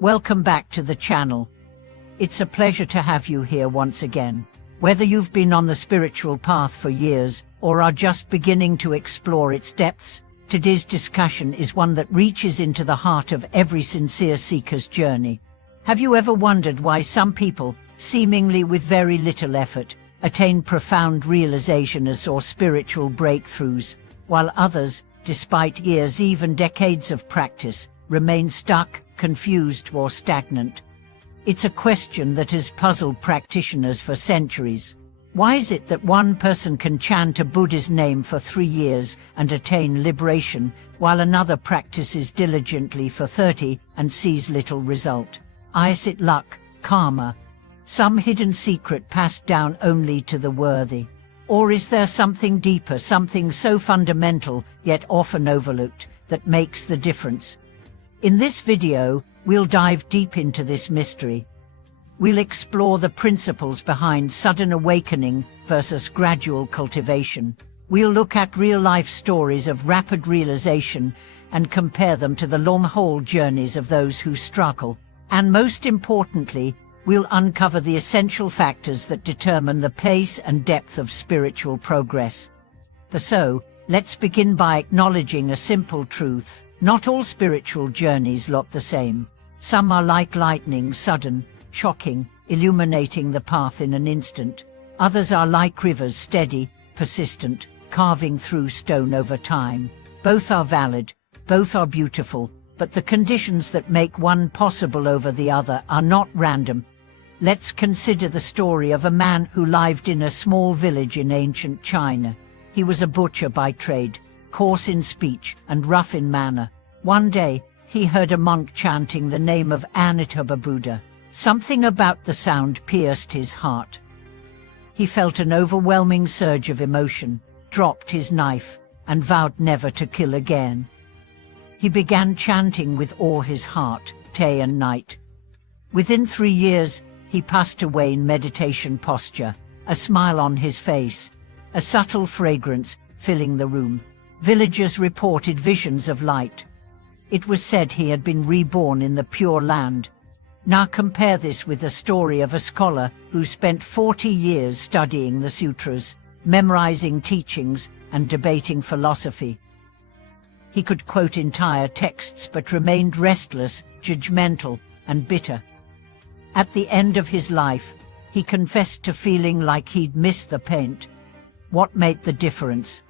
Welcome back to the channel. It's a pleasure to have you here once again. Whether you've been on the spiritual path for years or are just beginning to explore its depths, today's discussion is one that reaches into the heart of every sincere seeker's journey. Have you ever wondered why some people, seemingly with very little effort, attain profound realizations or spiritual breakthroughs, while others, despite years, even decades of practice, remain stuck, confused, or stagnant? It's a question that has puzzled practitioners for centuries. Why is it that one person can chant a Buddha's name for 3 years and attain liberation, while another practices diligently for 30 and sees little result? Is it luck, karma, some hidden secret passed down only to the worthy? Or is there something deeper, something so fundamental yet often overlooked, that makes the difference? In this video, we'll dive deep into this mystery. We'll explore the principles behind sudden awakening versus gradual cultivation. We'll look at real-life stories of rapid realization and compare them to the long-haul journeys of those who struggle. And most importantly, we'll uncover the essential factors that determine the pace and depth of spiritual progress. So, let's begin by acknowledging a simple truth. Not all spiritual journeys look the same. Some are like lightning, sudden, shocking, illuminating the path in an instant. Others are like rivers, steady, persistent, carving through stone over time. Both are valid, both are beautiful, but the conditions that make one possible over the other are not random. Let's consider the story of a man who lived in a small village in ancient China. He was a butcher by trade, coarse in speech and rough in manner. One day, he heard a monk chanting the name of Amitabha Buddha. Something about the sound pierced his heart. He felt an overwhelming surge of emotion, dropped his knife, and vowed never to kill again. He began chanting with all his heart, day and night. Within 3 years, he passed away in meditation posture, a smile on his face, a subtle fragrance filling the room. Villagers reported visions of light. It was said he had been reborn in the Pure Land. Now compare this with the story of a scholar who spent 40 years studying the sutras, memorizing teachings, and debating philosophy. He could quote entire texts but remained restless, judgmental, and bitter. At the end of his life, he confessed to feeling like he'd missed the point. What made the difference?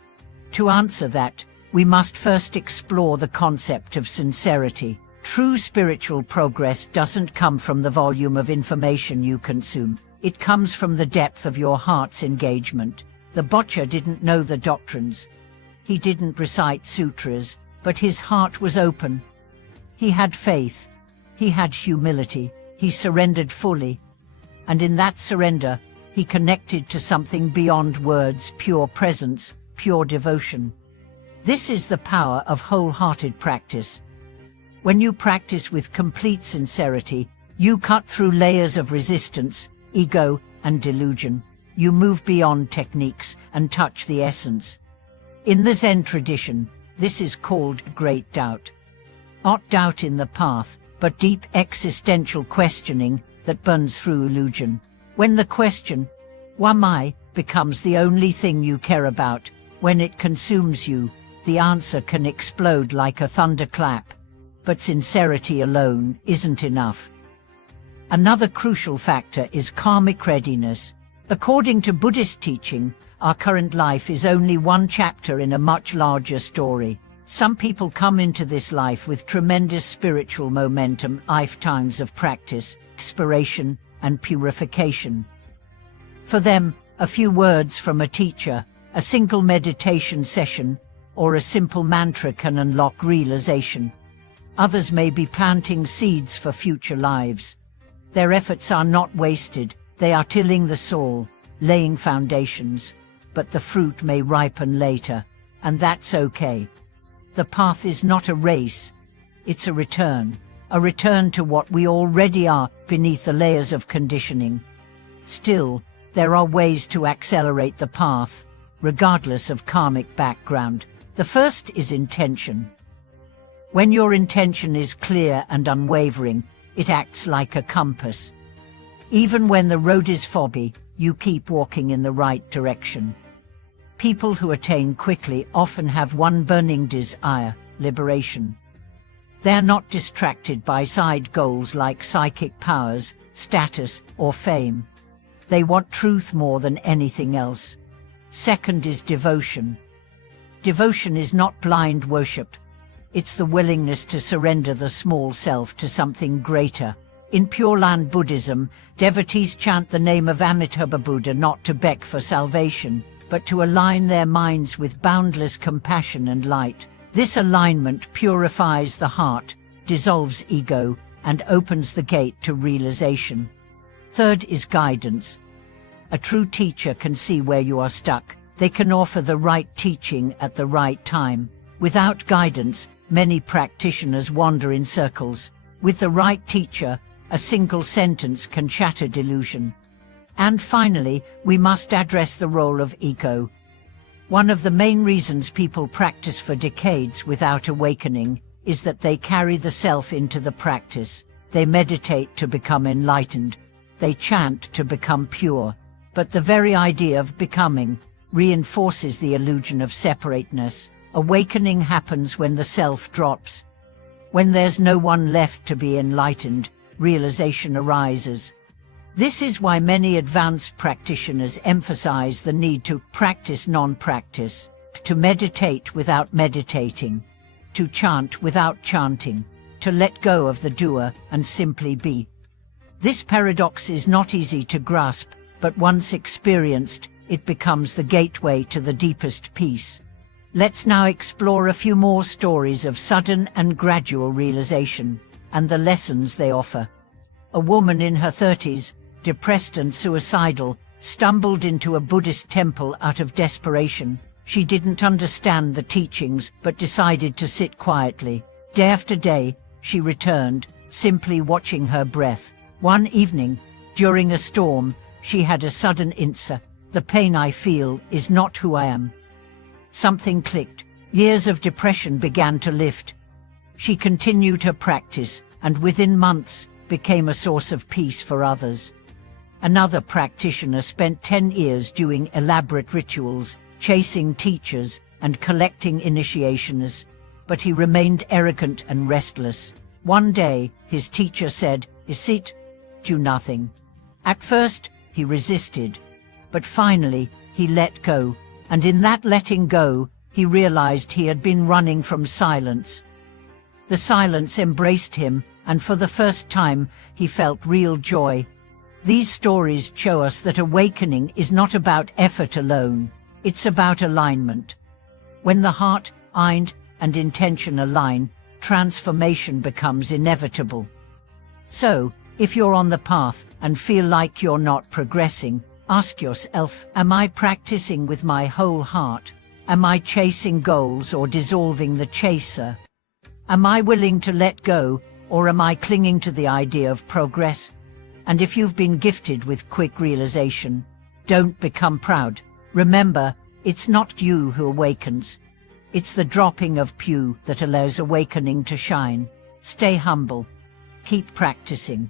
To answer that, we must first explore the concept of sincerity. True spiritual progress doesn't come from the volume of information you consume. It comes from the depth of your heart's engagement. The butcher didn't know the doctrines. He didn't recite sutras, but his heart was open. He had faith. He had humility. He surrendered fully. And in that surrender, he connected to something beyond words, pure presence, pure devotion. This is the power of wholehearted practice. When you practice with complete sincerity, you cut through layers of resistance, ego, and delusion. You move beyond techniques and touch the essence. In the Zen tradition, this is called great doubt. Not doubt in the path, but deep existential questioning that burns through illusion. When the question, "Why am I?" becomes the only thing you care about, when it consumes you, the answer can explode like a thunderclap. But sincerity alone isn't enough. Another crucial factor is karmic readiness. According to Buddhist teaching, our current life is only one chapter in a much larger story. Some people come into this life with tremendous spiritual momentum, lifetimes of practice, inspiration, and purification. For them, a few words from a teacher, a single meditation session, or a simple mantra can unlock realization. Others may be planting seeds for future lives. Their efforts are not wasted, they are tilling the soil, laying foundations. But the fruit may ripen later, and that's okay. The path is not a race, it's a return to what we already are beneath the layers of conditioning. Still, there are ways to accelerate the path, regardless of karmic background. The first is intention. When your intention is clear and unwavering, it acts like a compass. Even when the road is foggy, you keep walking in the right direction. People who attain quickly often have one burning desire: liberation. They're not distracted by side goals like psychic powers, status, or fame. They want truth more than anything else. Second is devotion. Devotion is not blind worship. It's the willingness to surrender the small self to something greater. In Pure Land Buddhism, devotees chant the name of Amitabha Buddha not to beg for salvation, but to align their minds with boundless compassion and light. This alignment purifies the heart, dissolves ego, and opens the gate to realization. Third is guidance. A true teacher can see where you are stuck. They can offer the right teaching at the right time. Without guidance, many practitioners wander in circles. With the right teacher, a single sentence can shatter delusion. And finally, we must address the role of ego. One of the main reasons people practice for decades without awakening is that they carry the self into the practice. They meditate to become enlightened. They chant to become pure. But the very idea of becoming reinforces the illusion of separateness. Awakening happens when the self drops. When there's no one left to be enlightened, realization arises. This is why many advanced practitioners emphasize the need to practice non-practice, to meditate without meditating, to chant without chanting, to let go of the doer and simply be. This paradox is not easy to grasp, but once experienced, it becomes the gateway to the deepest peace. Let's now explore a few more stories of sudden and gradual realization, and the lessons they offer. A woman in her 30s, depressed and suicidal, stumbled into a Buddhist temple out of desperation. She didn't understand the teachings, but decided to sit quietly. Day after day, she returned, simply watching her breath. One evening, during a storm, she had a sudden insight. The pain I feel is not who I am. Something clicked. Years of depression began to lift. She continued her practice, and within months, became a source of peace for others. Another practitioner spent 10 years doing elaborate rituals, chasing teachers, and collecting initiations, but he remained arrogant and restless. One day, his teacher said, "Sit, do nothing." At first, he resisted, but finally, he let go, and in that letting go, he realized he had been running from silence. The silence embraced him, and for the first time, he felt real joy. These stories show us that awakening is not about effort alone, it's about alignment. When the heart, mind, and intention align, transformation becomes inevitable. So, if you're on the path and feel like you're not progressing, ask yourself, am I practicing with my whole heart? Am I chasing goals or dissolving the chaser? Am I willing to let go, or am I clinging to the idea of progress? And if you've been gifted with quick realization, don't become proud. Remember, it's not you who awakens. It's the dropping of dew that allows awakening to shine. Stay humble. Keep practicing.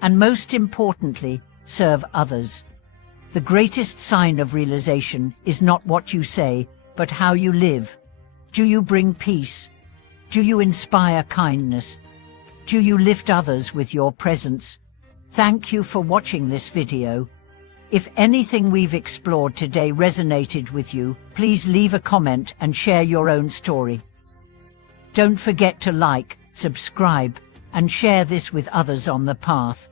And most importantly, serve others. The greatest sign of realization is not what you say, but how you live. Do you bring peace? Do you inspire kindness? Do you lift others with your presence? Thank you for watching this video. If anything we've explored today resonated with you, please leave a comment and share your own story. Don't forget to like, subscribe, and share this with others on the path.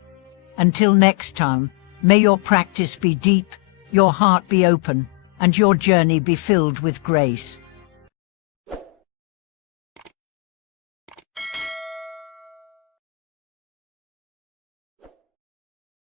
Until next time, may your practice be deep, your heart be open, and your journey be filled with grace.